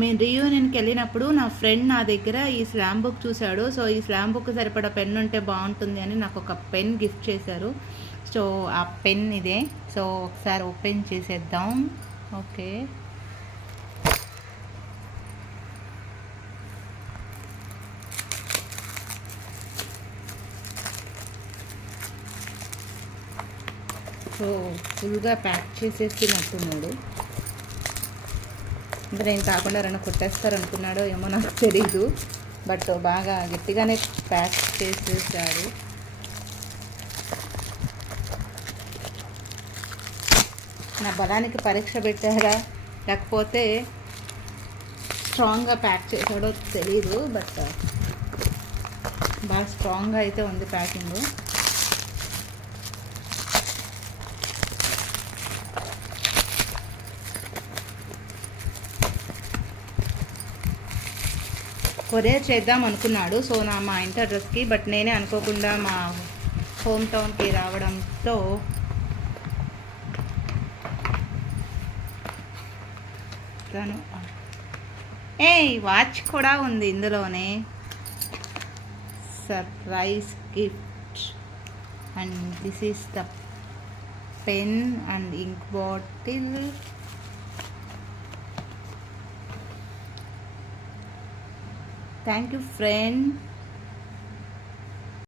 మేము రీయూనియన్కి వెళ్ళినప్పుడు నా ఫ్రెండ్ నా దగ్గర ఈ స్లామ్ బుక్ చూశాడు. సో ఈ స్లామ్ బుక్ సరిపడా పెన్ ఉంటే బాగుంటుంది అని నాకు ఒక పెన్ గిఫ్ట్ చేశారు. సో ఆ పెన్ ఇదే. సో ఒకసారి ఓపెన్ చేసేద్దాం. ఓకే, సో ఫుల్గా ప్యాక్ చేసేసినట్టున్నాడు. ఇంకా నేను కాకుండా రెండు కొట్టేస్తారు అనుకున్నాడో ఏమో నాకు తెలీదు, బట్ బాగా గట్టిగానే ప్యాక్ చేసేసాడు. నా బలానికి పరీక్ష పెట్టారా లేకపోతే స్ట్రాంగ్గా ప్యాక్ చేశాడో తెలీదు, బట్ బాగా స్ట్రాంగ్గా అయితే ఉంది ప్యాకింగ్. కొరియర్ చేద్దాం అనుకున్నాడు సో మా ఇంటి అడ్రస్కి, బట్ నేనే అనుకోకుండా మా హోమ్ టౌన్కి రావడంతో తను వాచ్ కూడా ఉంది ఇందులోనే, surprise gift. And this is the pen and ink bottle. Thank you, friend.